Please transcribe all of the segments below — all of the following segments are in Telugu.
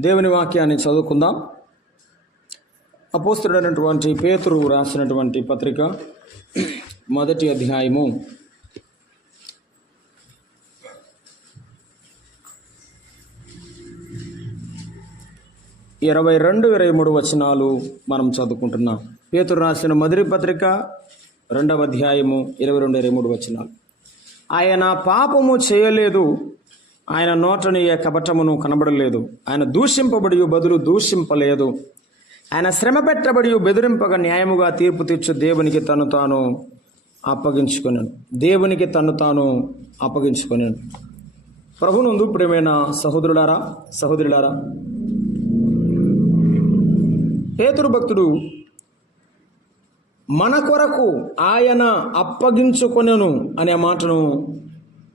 దేవుని వాక్యాన్ని చదువుకుందాం. అపోస్తుడైనటువంటి పేతురు రాసినటువంటి పత్రిక మొదటి అధ్యాయము. ఇరవై రెండు ఇరవై మూడు వచనాలు మనం చదువుకుంటున్నాం. పేతురు రాసిన మొదటి పత్రిక రెండవ అధ్యాయము ఇరవై రెండు ఇరవై మూడు వచనాలు. ఆయన పాపము చేయలేదు ఆయన నోటని ఏ కపటమును కనబడలేదు. ఆయన దూషింపబడి బదులు దూషింపలేదు. ఆయన శ్రమ పెట్టబడి బెదిరింపగా న్యాయముగా తీర్పు తీర్చు దేవునికి తను తాను అప్పగించుకున్నాను దేవునికి తను తాను అప్పగించుకున్నాను ప్రభునందు ప్రియమైన సహోదరులారా సహోదరులారా పేతురు భక్తుడు మన కొరకు ఆయన అప్పగించుకొనెను అనే మాటను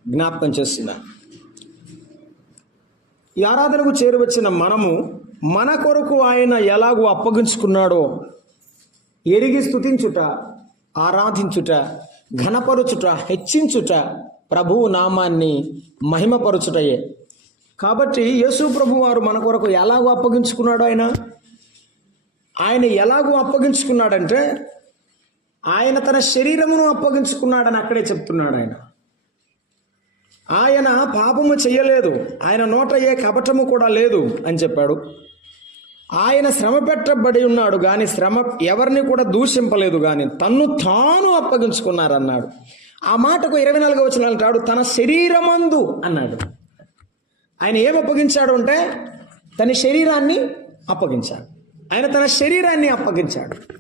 జ్ఞాపకం చేస్తున్నాను ఈ ఆరాధనకు చేరువచ్చిన మనము మన కొరకు ఆయన ఎలాగో అప్పగించుకున్నాడో ఎరిగి స్తుతించుట ఆరాధించుట ఘనపరుచుట హెచ్చించుట ప్రభువు నామాన్ని మహిమపరుచుటయే. కాబట్టి యేసు ప్రభు వారు మన కొరకు ఎలాగో అప్పగించుకున్నాడు ఆయన? ఆయన ఎలాగో అప్పగించుకున్నాడంటే ఆయన తన శరీరమును అప్పగించుకున్నాడని అక్కడే చెప్తున్నాడు ఆయన. ఆయన పాపము చెయ్యలేదు ఆయన నోట ఏ కపటము కూడా లేదు అని చెప్పాడు. ఆయన శ్రమ పెట్టబడి ఉన్నాడు కానీ శ్రమ ఎవరిని కూడా దూషింపలేదు కానీ తన్ను తాను అప్పగించుకున్నారన్నాడు. ఆ మాటకు ఇరవై నాలుగు వచ్చిన అంటాడు తన శరీరమందు అన్నాడు. ఆయన ఏం అప్పగించాడు అంటే తన శరీరాన్ని అప్పగించాడు. ఆయన తన శరీరాన్ని అప్పగించాడు.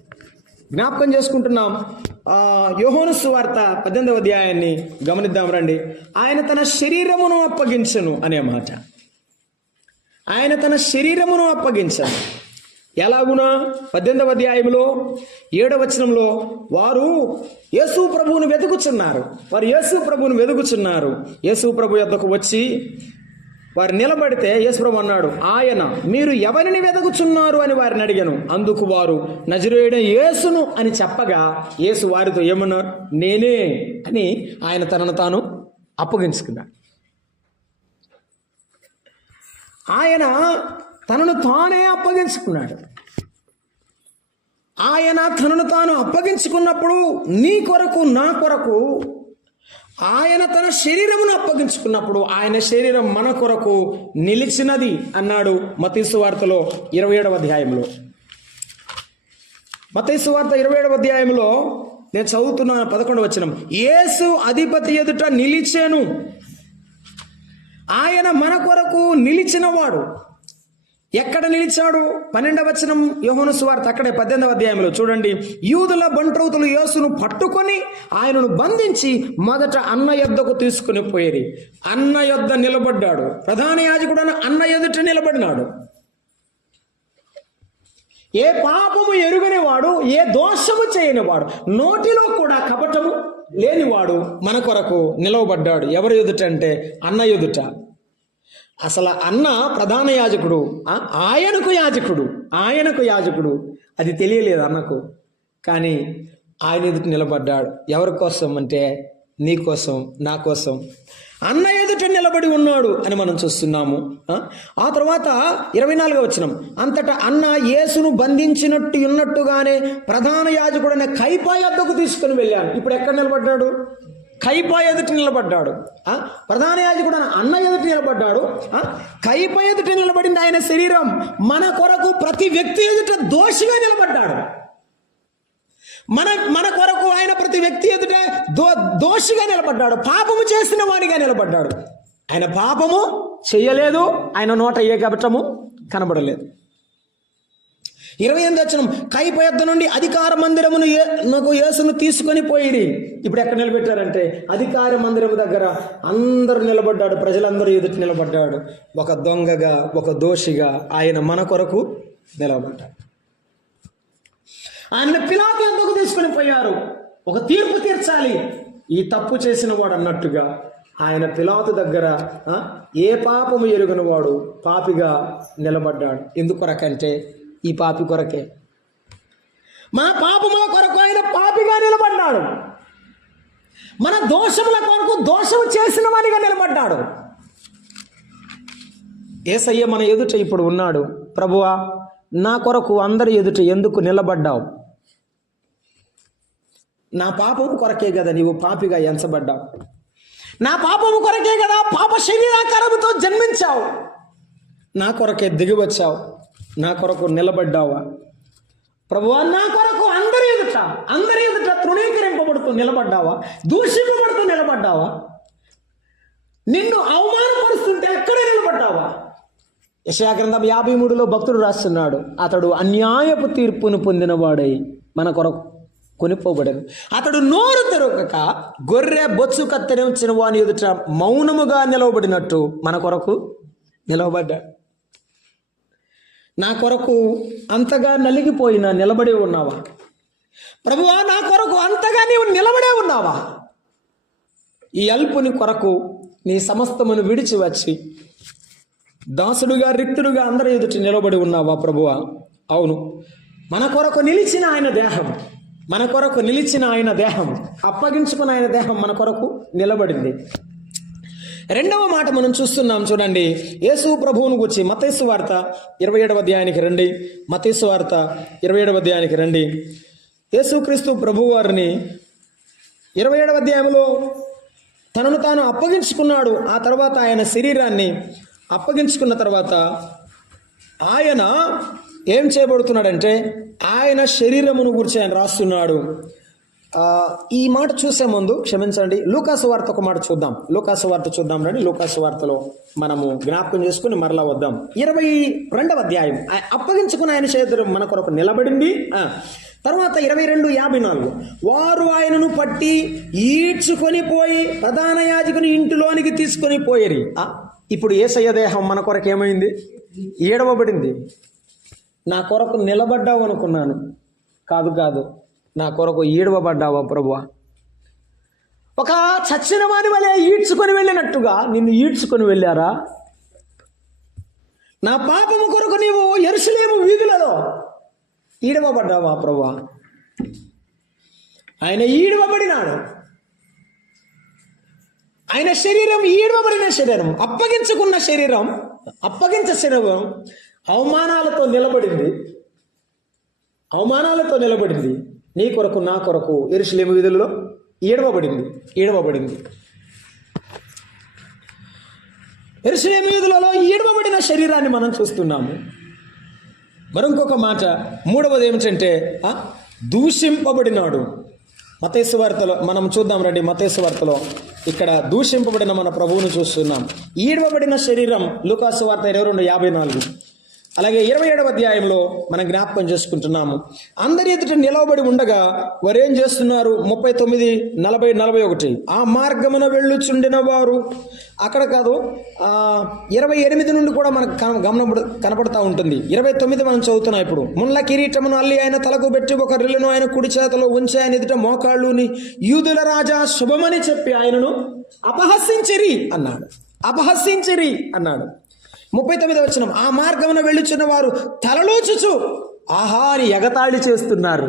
జ్ఞాపకం చేసుకుంటున్నాం. ఆ, యోహోను సువార్త పద్దెనిమిదవ అధ్యాయాన్ని గమనిద్దాం రండి. ఆయన తన శరీరమును అప్పగించను అనే మాట. ఆయన తన శరీరమును అప్పగించను. ఎలాగునా? పద్దెనిమిదవ అధ్యాయంలో ఏడవచనంలో వారు యేసు ప్రభువును వెతుకుచున్నారు. వారు యేసు ప్రభువును వెతుకుచున్నారు. యేసు ప్రభు యొద్దకు వచ్చి వారు నిలబడితే యేసుప్రభు అన్నాడు ఆయన మీరు ఎవరిని వెతుకుచున్నారు అని వారిని అడిగాను. అందుకు వారు నజరేయుడ యేసును అని చెప్పగా యేసు వారితో ఏమన్నారు నేనే అని ఆయన తనను తాను అప్పగించుకున్నాడు. ఆయన తనను తానే అప్పగించుకున్నాడు. ఆయన తనను తాను అప్పగించుకున్నప్పుడు నీ కొరకు నా కొరకు ఆయన తన శరీరమును అప్పగించుకున్నప్పుడు ఆయన శరీరం మన కొరకు నిలిచినది అన్నాడు మతీసు వార్తలో ఇరవై ఏడవ అధ్యాయంలో మతీసు వార్త ఇరవై ఏడవ అధ్యాయంలో నేను చదువుతున్నాను పదకొండు వచ్చిన యేసు అధిపతి ఎదుట నిలిచాను. ఆయన మన కొరకు నిలిచినవాడు. ఎక్కడ నిలిచాడు? పన్నెండవ వచనం యోహోను సువార్త అక్కడే పద్దెనిమిదవ అధ్యాయంలో చూడండి. యూదుల బంట్రౌతులు యేసును పట్టుకొని ఆయనను బంధించి మొదట అన్న యొద్దకు తీసుకుని పోయేది. అన్న యొద్ద నిలబడ్డాడు. ప్రధాన యాజకుడు అన్న ఎదుట నిలబడినాడు. ఏ పాపము ఎరుగని వాడు ఏ దోషము చేయనివాడు నోటిలో కూడా కపటము లేనివాడు మన కొరకు నిలవబడ్డాడు. ఎవరు ఎదుట అంటే అన్న ఎదుట. అసలు అన్న ప్రధాన యాజకుడు ఆయనకు యాజకుడు ఆయనకు యాజకుడు. అది తెలియలేదు అన్నకు. కానీ ఆయన ఎదుట నిలబడ్డాడు. ఎవరి కోసం అంటే నీ కోసం నా కోసం. అన్న ఎదుట నిలబడి ఉన్నాడు అని మనం చూస్తున్నాము. ఆ? తర్వాత ఇరవై నాలుగో వచ్చినం అంతటా అన్న యేసును బంధించినట్టు ఉన్నట్టుగానే ప్రధాన యాజకుడైన కైపా యొద్దకు తీసుకుని వెళ్ళాను ఇప్పుడు ఎక్కడ నిలబడ్డాడు? కైప ఎదుటి నిలబడ్డాడు. ఆ? ప్రధాన యాజకుడు అన్న అన్న నిలబడ్డాడు. కైప ఎదుటి ఎదుట నిలబడింది ఆయన శరీరం. మన కొరకు ప్రతి వ్యక్తి ఎదుట దోషిగా నిలబడ్డాడు. మన మన కొరకు ఆయన ప్రతి వ్యక్తి ఎదుట దో దోషిగా నిలబడ్డాడు. పాపము చేసిన వాడిగా నిలబడ్డాడు. ఆయన పాపము చెయ్యలేదు ఆయన నోట ఏ కపటము కనబడలేదు. ఇరవై ఎనిమిది వచ్చిన కైప యొద్ద నుండి అధికార మందిరమును ఏ- నాకు యేసును తీసుకొని పోయిడి. ఇప్పుడు ఎక్కడ నిలబెట్టారంటే అధికార మందిరము దగ్గర అందరూ నిలబడ్డాడు ప్రజలందరూ ఎదుటి నిలబడ్డాడు. ఒక దొంగగా ఒక దోషిగా ఆయన మన కొరకు నిలబడ్డాడు. ఆయన పిలాతు ఎందుకు తీసుకొని పోయారు? ఒక తీర్పు తీర్చాలి. ఈ తప్పు చేసిన వాడు అన్నట్టుగా ఆయన పిలాతు దగ్గర ఏ పాపము ఎరుగని వాడు పాపిగా నిలబడ్డాడు. ఎందుకొరకంటే ఈ పాపి కొరకే. మన పాపముల కొరకు ఆయన పాపిగా నిలబడ్డాడు. మన దోషముల కొరకు దోషము చేసిన వాడిగా నిలబడ్డాడు. ఏసయ్య మన ఎదుట ఇప్పుడు ఉన్నాడు. ప్రభువా నా కొరకు అందరి ఎదుట ఎందుకు నిలబడ్డావు? నా పాపము కొరకే కదా నీవు పాపిగా ఎంచబడ్డావు. నా పాపము కొరకే కదా పాప శరీరాకారముతో జన్మించావు. నా కొరకే దిగి వచ్చావు. నా కొరకు నిలబడ్డావా? ప్రభువా నా కొరకు అందరి ఎదుట అందరి ఎదుట తృణీకరింపబడుతూ నిలబడ్డావా? దూషింపబడుతూ నిలబడ్డావా? నిన్ను అవమానపరుస్తుంటే ఎక్కడ నిలబడ్డావా? యశాగ్రంథం యాభై మూడులో భక్తుడు రాస్తున్నాడు అతడు అన్యాయపు తీర్పును పొందినవాడై మన కొరకు కొనిపోబడను. అతడు నోరు తెరవక గొర్రె బొచ్చు కత్తిరించిన వాని ఎదుట మౌనముగా నిలవబడినట్టు మన కొరకు నిలవబడ్డాడు. నా కొరకు అంతగా నలిగిపోయిన నిలబడి ఉన్నావా? ప్రభువా నా కొరకు అంతగా నీవు నిలబడే ఉన్నావా? ఈ అల్పుని కొరకు నీ సమస్తమును విడిచి వచ్చి దాసుడుగా రిక్తుడుగా అందరి ఎదుటి నిలబడి ఉన్నావా ప్రభువా? అవును. మన కొరకు నిలిచిన ఆయన దేహం. మన కొరకు నిలిచిన ఆయన దేహం. అప్పగించుకున్న ఆయన దేహం మన కొరకు నిలబడింది. రెండవ మాట మనం చూస్తున్నాం చూడండి. యేసు ప్రభువును గురించి మతేసు వార్త ఇరవై ఏడవ అధ్యాయానికి రండి. మతేసు వార్త ఇరవై ఏడవ అధ్యాయానికి రండి. యేసుక్రీస్తు ప్రభు వారిని ఇరవై ఏడవ అధ్యాయంలో తనను తాను అప్పగించుకున్నాడు. ఆ తర్వాత ఆయన శరీరాన్ని అప్పగించుకున్న తర్వాత ఆయన ఏం చేయబడుతున్నాడంటే ఆయన శరీరమును గురించి ఆయన రాస్తున్నాడు. ఈ మాట చూసే ముందు క్షమించండి లూకాసు వార్త ఒక మాట చూద్దాం. లూకాసు వార్త చూద్దాం రండి. లూకాసు వార్తలో మనము జ్ఞాపకం చేసుకుని మరలా వద్దాం. ఇరవై రెండవ అధ్యాయం. అప్పగించుకుని అప్పగించుకున్న ఆయన చేతులు మన కొరకు నిలబడింది. తర్వాత ఇరవై రెండు యాభై నాలుగు. వారు ఆయనను పట్టి ఈడ్చుకొని పోయి ప్రధాన యాజకుని ఇంటిలోనికి తీసుకొని పోయేరి. ఇప్పుడు ఏసయ్య దేహం మన కొరకు ఏమైంది? ఏడవబడింది. నా కొరకు నిలబడ్డావు అనుకున్నాను. కాదు కాదు. నా కొరకు ఈడవబడ్డావా ప్రభువా? ఒక చచ్చిన వాని వలె ఈడ్చుకొని వెళ్ళినట్టుగా నిన్ను ఈడ్చుకొని వెళ్ళారా? నా పాపము కొరకు నీవు ఎరుసలేము వీధులలో ఈడవబడ్డావా ప్రభువా? ఆయన ఈడవబడినాడు. ఆయన శరీరం ఈడవబడిన శరీరం అప్పగించుకున్న శరీరం అప్పగించ శరీరం అవమానాలతో నిలబడింది. అవమానాలతో నిలబడింది. నీ కొరకు నా కొరకు ఎరుసలేము విధుల్లో ఏడవబడింది ఏడవబడింది. ఎరుసలేము వీధులలో ఏడవబడిన శరీరాన్ని మనం చూస్తున్నాము. మరొక మాట మూడవది ఏమిటంటే ఆ, దూషింపబడినాడు. మతేశ్వార్తలో మనం చూద్దాం రండి మతేశ్వార్తలో ఇక్కడ దూషింపబడిన మన ప్రభువును చూస్తున్నాం. ఈడవబడిన శరీరం లూకాసు వార్త ఇరవై రెండు యాభై నాలుగు. అలాగే ఇరవై ఏడవ అధ్యాయంలో మనం జ్ఞాపకం చేసుకుంటున్నాము. అందరి ఎదుట నిలవబడి ఉండగా వారేం చేస్తున్నారు? ముప్పై తొమ్మిది నలభై నలభై ఒకటి. ఆ మార్గమున వెళ్ళుచుండిన వారు. అక్కడ కాదు ఇరవై ఎనిమిది నుండి కూడా మనకు గమన కనపడతా ఉంటుంది. ఇరవై తొమ్మిది మనం చదువుతున్నాం ఇప్పుడు. ముళ్ళ కిరీటమును అల్లి ఆయన తలకు పెట్టి ఒక రిల్లును ఆయన కుడి చేతలో ఉంచి ఆయన ఎదుట మోకాళ్ళుని యూదుల రాజా శుభమని చెప్పి ఆయనను అపహసించిరి అన్నాడు. అపహసించిరి అన్నాడు. ముప్పై తొమ్మిది వచ్చిన ఆ మార్గమున వెళ్ళుచున్న వారు తలలోచుచు ఆహా అని ఎగతాళి చేస్తున్నారు.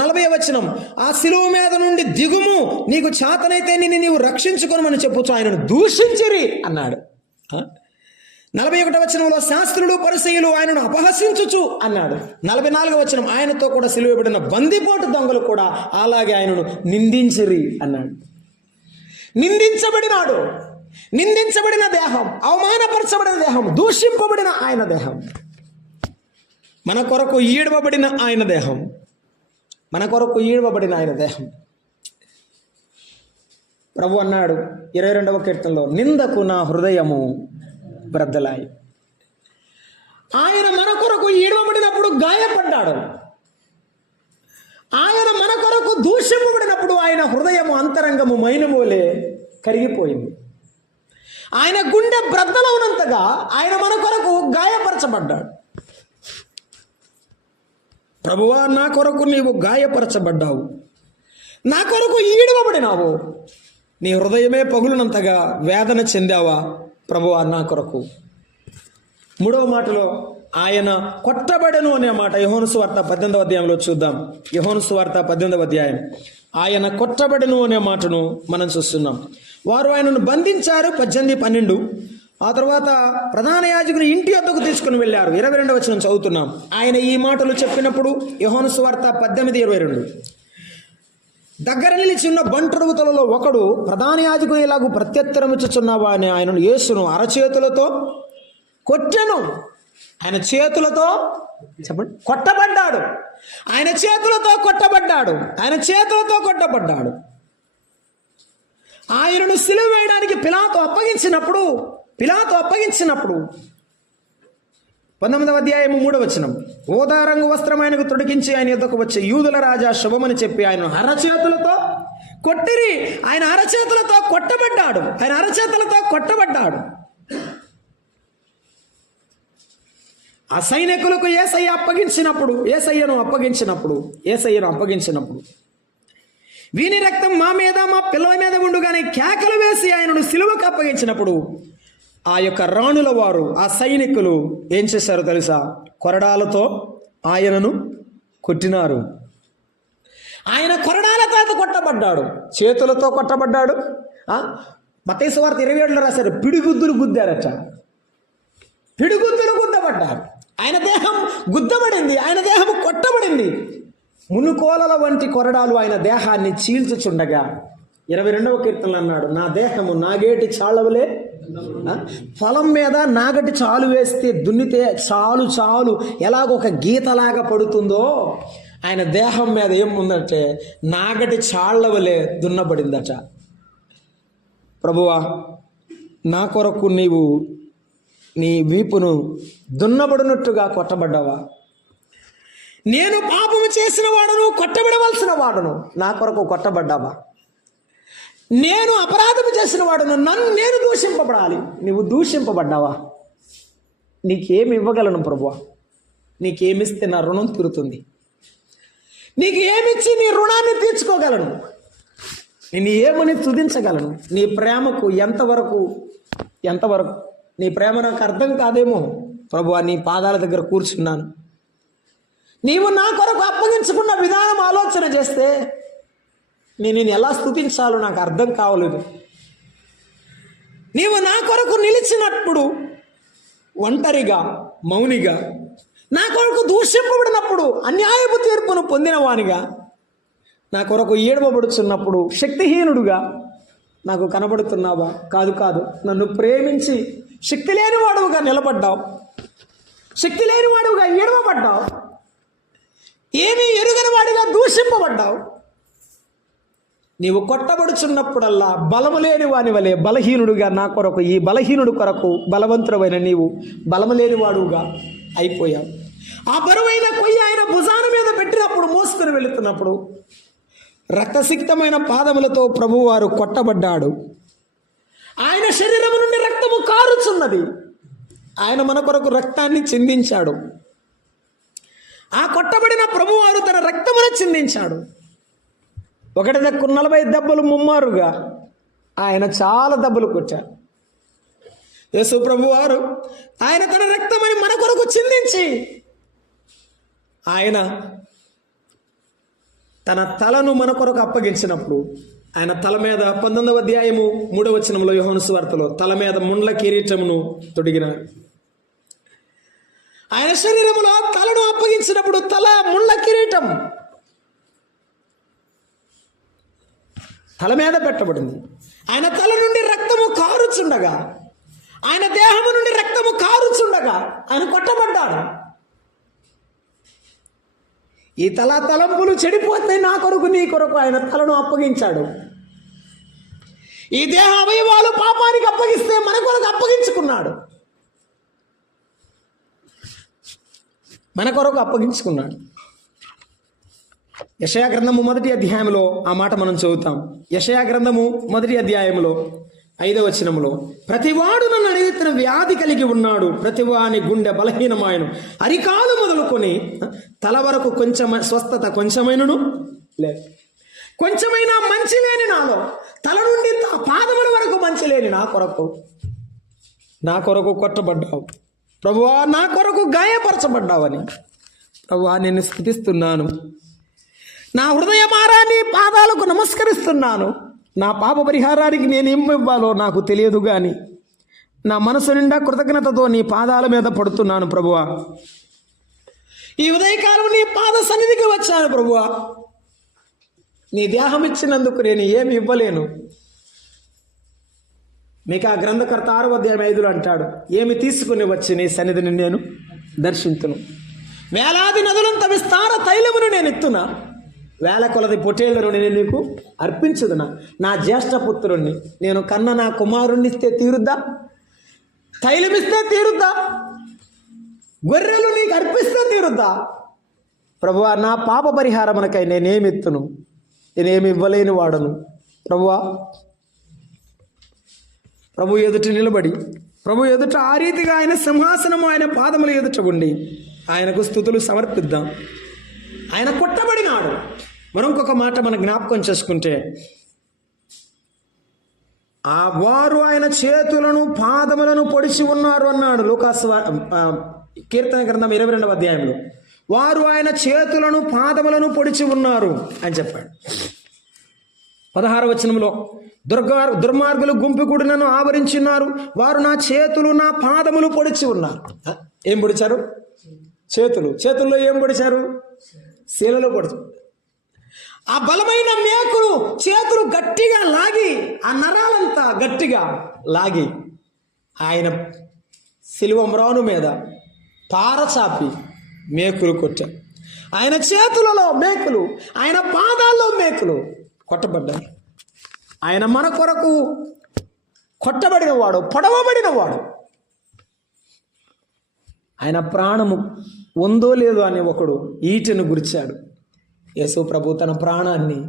నలభై వచనం ఆ శిలువ మీద నుండి దిగుము నీకు చేతనైతే నిన్ను నీవు రక్షించుకొనమని చెప్పుచు ఆయనను దూషించిరి అన్నాడు. నలభై ఒకటో వచనంలో శాస్త్రులు పరిసయులు ఆయనను అపహసించుచు అన్నాడు. నలభై నాలుగో వచనం ఆయనతో కూడా సిలువబడిన బందిపోటు దొంగలు కూడా అలాగే ఆయనను నిందించిరి అన్నాడు. నిందించబడినాడు. నిందించబడిన దేహం అవమానపరచబడిన దేహం దూషింపబడిన ఆయన దేహం. మన కొరకు ఈడవబడిన ఆయన దేహం. మన కొరకు ఈడవబడిన ఆయన దేహం. ప్రభు అన్నాడు ఇరవై రెండవ కీర్తనలో నిందకు నా హృదయము బ్రద్దలాయి. ఆయన మన కొరకు ఈడవబడినప్పుడు గాయపడ్డాడు. ఆయన మన కొరకు దూషింపబడినప్పుడు ఆయన హృదయము అంతరంగము మైనమోలే కరిగిపోయింది. ఆయన గుండె బ్రద్దలవునంతగా ఆయన మన కొరకు గాయపరచబడ్డాడు. ప్రభువా నా కొరకు నీవు గాయపరచబడ్డావు. నా కొరకు ఈడవబడినావు. నీ హృదయమే పగులునంతగా వేదన చెందావా ప్రభువా నా కొరకు? మూడవ మాటలో ఆయన కొట్టబడను అనే మాట యహోను వార్త పద్దెనిమిదవ అధ్యాయంలో చూద్దాం. యహోను వార్త పద్దెనిమిదవ అధ్యాయం. ఆయన కొట్టబడను అనే మాటను మనం చూస్తున్నాం. వారు ఆయనను బంధించారు పద్దెనిమిది పన్నెండు. ఆ తర్వాత ప్రధాన యాజకుని ఇంటి వద్దకు తీసుకుని వెళ్ళారు. ఇరవై రెండు వచ్చిన చదువుతున్నాం. ఆయన ఈ మాటలు చెప్పినప్పుడు యోహాను సువార్త పద్దెనిమిది ఇరవై రెండు. దగ్గర నిలిచి ఉన్న బంట్రవుతలలో ఒకడు ప్రధాన యాజకుని ఇలాగూ ప్రత్యుత్తరమిచ్చుచున్నావా అని ఆయనను యేసును అరచేతులతో కొట్టెను. ఆయన చేతులతో చెప్పండి. కొట్టబడ్డాడు. ఆయన చేతులతో కొట్టబడ్డాడు. ఆయన చేతులతో కొట్టబడ్డాడు. ఆయనను సిలువ వేయడానికి పిలాతో అప్పగించినప్పుడు పిలాతో అప్పగించినప్పుడు. పంతొమ్మిదవ అధ్యాయము మూడవ వచనం. వస్త్రం ఆయనకు తొడిగించి ఆయన ఎద్దకు వచ్చే యూదుల రాజా శుభమని చెప్పి ఆయన అరచేతులతో కొట్టిరి. ఆయన అరచేతులతో కొట్టబడ్డాడు. ఆయన అరచేతులతో కొట్టబడ్డాడు. ఆ సైనికులకు ఏసయ్య అప్పగించినప్పుడు ఏసయ్యను అప్పగించినప్పుడు ఏసయ్యను అప్పగించినప్పుడు వీని రక్తం మా మీద మా పిల్లల మీద ఉండుగానే కేకలు వేసి ఆయనను సిలువకు అప్పగించినప్పుడు ఆ యొక్క రాణుల వారు ఆ సైనికులు ఏం చేశారో తెలుసా? కొరడాలతో ఆయనను కొట్టినారు. ఆయన కొరడాల తాత కొట్టబడ్డాడు. చేతులతో కొట్టబడ్డాడు. మతేసు వార్త ఇరవై ఏడులో రాశారు పిడిగుద్దులు గుద్దారట. పిడిగుద్దులు గుద్దబడ్డారు. ఆయన దేహం గుద్దబడింది ఆయన దేహం కొట్టబడింది. మునుకోలల వంటి కొరడాలు ఆయన దేహాన్ని చీల్చుచుండగా ఇరవై రెండవ కీర్తనలు అన్నాడు నా దేహము నాగేటి చాలవలే? ఫలం పొలం మీద నాగటి చాలు వేస్తే దున్నితే చాలు చాలు ఎలాగొక ఒక గీతలాగా పడుతుందో ఆయన దేహం మీద ఏముందంటే నాగటి చాళ్ళవలే దున్నబడిందట. ప్రభువా నా కొరకు నీవు నీ వీపును దున్నబడినట్టుగా కొట్టబడ్డావా? నేను పాపము చేసిన వాడును కొట్టబడవలసిన వాడును. నా కొరకు కొట్టబడ్డావా? నేను అపరాధము చేసిన వాడును నన్ను నేను దూషింపబడాలి. నువ్వు దూషింపబడ్డావా? నీకేమి ఇవ్వగలను ప్రభువా? నీకేమిస్తే నా రుణం తీరుతుంది. నీకు ఏమిచ్చి నీ రుణాన్ని తీర్చుకోగలను? నేను ఏమని తుదించగలను? నీ ప్రేమకు ఎంతవరకు ఎంతవరకు? నీ ప్రేమ నాకు అర్థం కాదేమో? ప్రభువా నీ పాదాల దగ్గర కూర్చున్నాను. నీవు నా కొరకు అప్పగించుకున్న విధానం ఆలోచన చేస్తే నేను నేను ఎలా స్థుతించాలో నాకు అర్థం కావలేదు. నీవు నా కొరకు నిలిచినప్పుడు ఒంటరిగా మౌనిగా నా కొరకు దూషింపబడినప్పుడు అన్యాయపు తీర్పును పొందినవానిగా నా కొరకు ఏడవబడుచున్నప్పుడు శక్తిహీనుడుగా నాకు కనబడుతున్నావా? కాదు కాదు. నన్ను ప్రేమించి శక్తి లేనివాడుగా నిలబడ్డావు. శక్తి లేనివాడుగా ఏడవబడ్డావు. ఏమీ ఎరుగని వాడిగా దూషింపబడ్డావు. నీవు కొట్టబడుచున్నప్పుడల్లా బలము లేని వాని వలె బలహీనుడుగా నా కొరకు ఈ బలహీనుడు కొరకు బలవంతుడమైన నీవు బలము లేనివాడుగా అయిపోయావు. ఆ బరువైన కొయ్య ఆయన భుజాన మీద పెట్టినప్పుడు మోసుకొని వెళుతున్నప్పుడు రక్తసిక్తమైన పాదములతో ప్రభువారు కొట్టబడ్డాడు. ఆయన శరీరము నుండి రక్తము కారుచున్నది. ఆయన మన కొరకు రక్తాన్ని చిందించాడు. ఆ కొట్టబడిన ప్రభువారు తన రక్తమును చిందించాడు. ఒకటి దక్కు నలభై దెబ్బలు ముమ్మారుగా ఆయన చాలా దెబ్బలు కొట్టారు యేసు ప్రభువారు ఆయన తన రక్తమని మన కొరకు చిందించి ఆయన తన తలను మన కొరకు అప్పగించినప్పుడు ఆయన తల మీద పంతొమ్మిదవ అధ్యాయము మూడవ వచనంలో యోహాను తల మీద ముండ్ల కిరీటమును తొడిగినారు ఆయన శరీరములో తలను అప్పగించినప్పుడు తల ముళ్ళ కిరీటం. తల మీద పెట్టబడింది. ఆయన తల నుండి రక్తము కారుచుండగా ఆయన దేహము నుండి రక్తము కారుచుండగా ఆయన కొట్టబడ్డాడు. ఈ తల తలంపులు చెడిపోతే నా కొరకు నీ కొరకు ఆయన తలను అప్పగించాడు. ఈ దేహ అవయవాలు పాపానికి అప్పగిస్తే మన కొరకు అప్పగించుకున్నాడు. మన కొరకు అప్పగించుకున్నాడు. యషయాగ్రంథము మొదటి అధ్యాయంలో ఆ మాట మనం చదువుతాం. యషయాగ్రంథము మొదటి అధ్యాయంలో ఐదవ వచనములో ప్రతివాడు నన్ను అడిగిన వ్యాధి కలిగి ఉన్నాడు ప్రతివాని గుండె బలహీనమాయను. అరికాలు మొదలుకొని తల వరకు కొంచెం స్వస్థత కొంచెమైనను? లేదు కొంచెమైనా మంచి లేని నాలో తల నుండి పాదముల వరకు మంచి లేని నా కొరకు. నా కొరకు కొట్టబడ్డావు. ప్రభువా నా కొరకు గాయపరచబడ్డావని. ప్రభువా నేను స్థుతిస్తున్నాను. నా హృదయమారాన్ని పాదాలకు నమస్కరిస్తున్నాను. నా పాప పరిహారానికి నేను ఏం ఇవ్వాలో నాకు తెలియదు కానీ నా మనసు నిండా కృతజ్ఞతతో నీ పాదాల మీద పడుతున్నాను ప్రభువా. ఈ ఉదయకాలం నీ పాద సన్నిధికి వచ్చాను ప్రభువా. నీ దేహం ఇచ్చినందుకు నేను ఏమి ఇవ్వలేను. మీకు ఆ గ్రంథకర్త ఆరు అధ్యాయం ఐదులో అంటాడు ఏమి తీసుకుని వచ్చి నీ సన్నిధిని నేను దర్శించును వేలాది నదులంత విస్తార తైలమును నేను ఎత్తునా? వేల కొలది పొటేళ్ళను నేను నీకు అర్పించదునా? నా జ్యేష్ఠ పుత్రుణ్ణి నేను కన్న నా కుమారుణ్ణి ఇస్తే తీరుద్దా? తైలమిస్తే తీరుద్దా? గొర్రెలు నీకు అర్పిస్తే తీరుద్దా? ప్రభువా నా పాప పరిహారమునకై నేనేమి ఎత్తును? నేనేమి ఇవ్వలేని వాడను? ప్రభువా ప్రభు ఎదుట నిలబడి ప్రభు ఎదుట ఆ రీతిగా ఆయన సింహాసనం ఆయన పాదముల ఎదుట ఉండి ఆయనకు స్థుతులు సమర్పిద్దాం. ఆయన కొట్టబడినాడు. మరొక మాట మన జ్ఞాపకం చేసుకుంటే ఆ వారు ఆయన చేతులను పాదములను పొడిచి ఉన్నారు అన్నాడు లోకాస్ కీర్తన గ్రంథం ఇరవై రెండవ అధ్యాయంలో. వారు ఆయన చేతులను పాదములను పొడిచి ఉన్నారు అని చెప్పాడు. పదహార వచనంలో దుర్గా దుర్మార్గులు గుంపు కూడా నన్ను ఆవరించున్నారు వారు నా చేతులు నా పాదములు పొడిచి ఉన్నారు. ఏం పొడిచారు? చేతులు. చేతుల్లో ఏం పొడిచారు? శీలలో పొడిచి ఆ బలమైన మేకులు చేతులు గట్టిగా లాగి ఆ నరాలంతా గట్టిగా లాగి ఆయన శిలువమ్రాను మీద పారచాపి మేకులు కొట్టారు. ఆయన చేతులలో మేకులు ఆయన పాదాల్లో మేకులు కొట్టబడ్డాయి. ఆయన మన కొరకు కొట్టబడిన వాడు పొడవబడిన వాడు ఆయన ప్రాణము ఉందో లేదో అని ఒకడు ఈటను గురిచాడు. యేసు ప్రభు తన ప్రాణాన్ని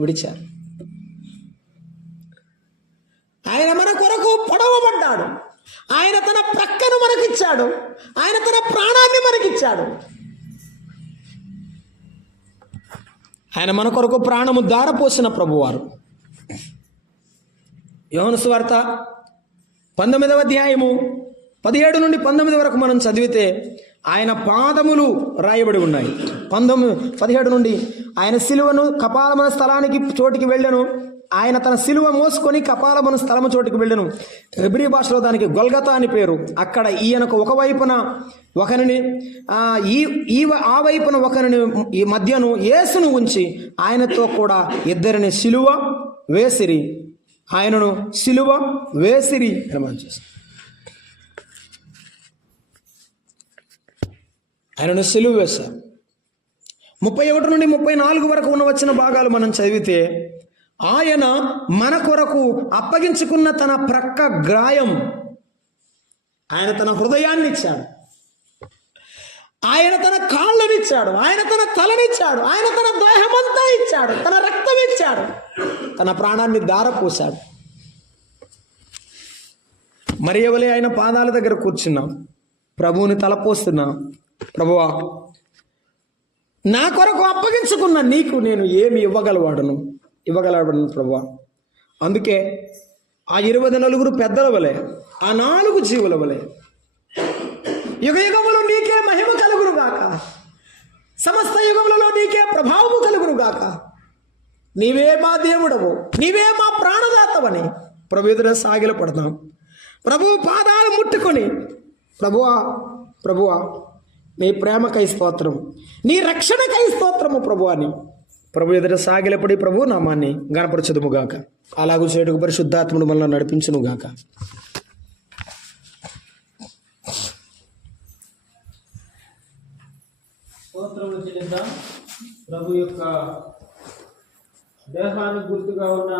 విడిచారు. ఆయన మన కొరకు ప్రాణము దారపోసిన ప్రభువారు. యోహను సువార్త పంతొమ్మిదవ అధ్యాయము పదిహేడు నుండి పంతొమ్మిది వరకు మనం చదివితే ఆయన పాదములు రాయబడి ఉన్నాయి. పంతొమ్మిది పదిహేడు నుండి ఆయన సిలువను కపాలమైన స్థలానికి చోటికి వెళ్ళను. ఆయన తన సిలువ మోసుకొని కపాలమును స్థలము చోటుకు వెళ్ళను. హెబ్రి భాషలో దానికి గొల్గత అని పేరు. అక్కడ ఈయనకు ఒకవైపున ఒకరిని ఈ ఈ ఆ వైపున ఒకరిని ఈ మధ్యను యేసును ఉంచి ఆయనతో కూడా ఇద్దరిని సిలువ వేసిరి. ఆయనను సిలువ వేసిరి అని మనం ఆయనను సిలువ వేశారు. ముప్పై ఒకటి నుండి ముప్పై నాలుగు వరకు ఉన్న వచ్చిన భాగాలు మనం చదివితే ఆయన మన కొరకు అప్పగించుకున్న తన ప్రక్క గ్రాయం. ఆయన తన హృదయాన్ని ఇచ్చాడు ఆయన తన కాళ్ళనిచ్చాడు. ఆయన తన తలనిచ్చాడు. ఆయన తన దేహమంతా ఇచ్చాడు. తన రక్తం ఇచ్చాడు. తన ప్రాణాన్ని దారపోశాడు మరి ఎవలే ఆయన పాదాల దగ్గర కూర్చున్నాం. ప్రభువుని తలపోస్తున్నాం ప్రభువా నా కొరకు అప్పగించుకున్న నీకు నేను ఏమి ఇవ్వగలవాడను? ఇవ్వగలడు ప్రభు అందుకే ఆ ఇరవై నలుగురు పెద్దల వలె ఆ నాలుగు జీవుల వలె యుగ యుగములు నీకే మహిమ కలుగురుగాక సమస్త యుగములలో నీకే ప్రభావము కలుగురు గాక నీవే మా దేవుడవు నీవే మా ప్రాణదాతవని ప్రభు ఎదుర సాగిల పడతాం. ప్రభు పాదాలు ముట్టుకొని ప్రభువా ప్రభువా నీ ప్రేమకై స్తోత్రం నీ రక్షణకై స్తోత్రము ప్రభు అని ప్రభు ఎదుట సాగిలపడి ప్రభు నామాన్ని గణపరచదుముగాక అలాగూ చేటుకు పరిశుద్ధాత్ముడు మనల్ని నడిపించునుగాక. స్తోత్రములు చెల్లిద్దాం. ప్రభు యొక్క దేహానికి గుర్తుగా ఉన్న